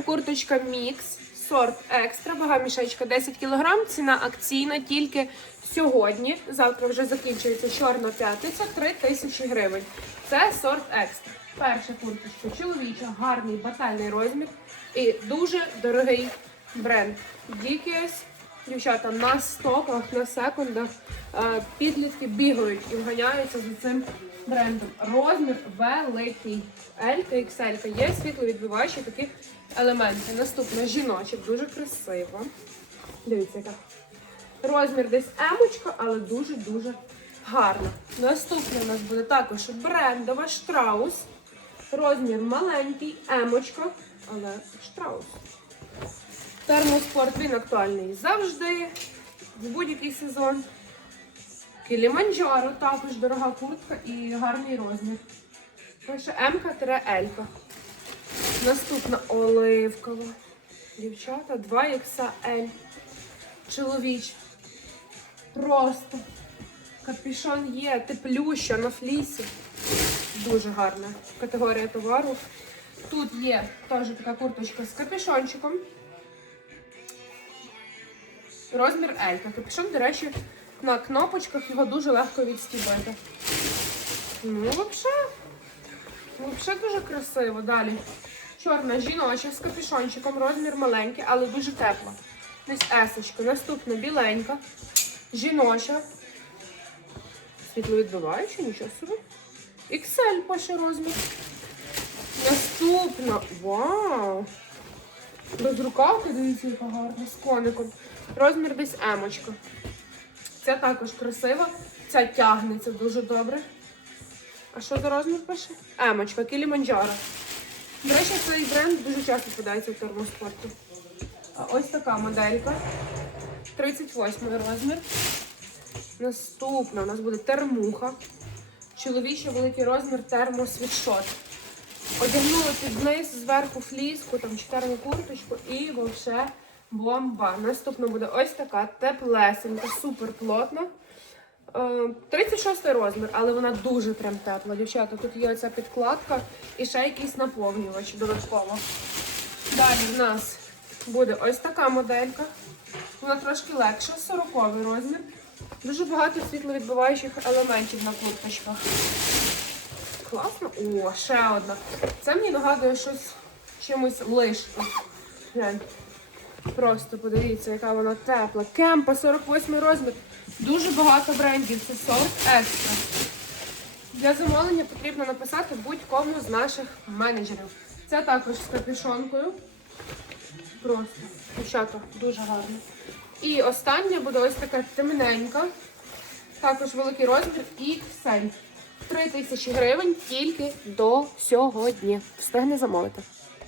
Термокурточка мікс, сорт екстра, вага мішечка 10 кг, ціна акційна тільки сьогодні. Завтра вже закінчується чорна п'ятниця, 3 тисячі гривень. Це сорт екстра. Перша курточка чоловіча, гарний батальний розмір і дуже дорогий бренд. Dickies. Дівчата на стоках, на секундах е, підлітки бігають і вганяються за цим брендом. Розмір великий. L та XL. Є світловідбиваючі такі елементи. Наступна жіночок, дуже красиво. Дивіться, яка. Розмір десь емочка, але дуже-дуже гарна. Наступна у нас буде також брендова штраус. Розмір маленький, емочка, але штраус. Термоспорт він актуальний завжди, в будь-який сезон. Кіліманджаро також дорога куртка і гарний розмір. Пише М-Л. Наступна оливкова. Дівчата 2XL. Чоловіч. Просто. Капюшон є, теплюща на флісі. Дуже гарна категорія товару. Тут є теж така курточка з капюшончиком. Розмір L. Капюшон, до речі, на кнопочках його дуже легко відстібати. Ну, взагалі, взагалі дуже красиво. Далі. Чорна жіноча з капюшончиком, розмір маленький, але дуже тепла. Десь есочка. Наступна біленька. Жіноча. Світловідбиваюча, нічого собі. XL пише розмір. Наступна. Вау! Без рукавки, дивіться, яка гарна, з коником. Розмір десь емочка. Це також красиво. Ця тягнеться дуже добре. А що за розмір пише? Емочка, Кіліманджаро. До речі, цей бренд дуже часто подається в термоспорті. А ось така моделька. 38 розмір. Наступна у нас буде термуха. Чоловічий великий розмір термосвітшот. Одягнула під низ зверху фліску, там чотирну курточку і вовше бомба. Наступна буде ось така теплесенька, супер плотна. Е, 36 розмір, але вона дуже прям тепла. Дівчата, тут є оця підкладка і ще якийсь наповнювач додатково. Далі в нас буде ось така моделька. Вона трошки легша, 40 розмір. Дуже багато світловідбиваючих елементів на курточках. Класно. О, ще одна. Це мені нагадує щось чимось лишку. Просто подивіться, яка вона тепла. Кемпа 48 розмір. Дуже багато брендів. Це сорт екстра. Для замовлення потрібно написати будь-кому з наших менеджерів. Це також з капюшонкою. Просто. Дівчата, дуже гарно. І остання буде ось така темненька. Також великий розмір і все. 3 тисячі гривень тільки до сьогодні. Встигне замовити.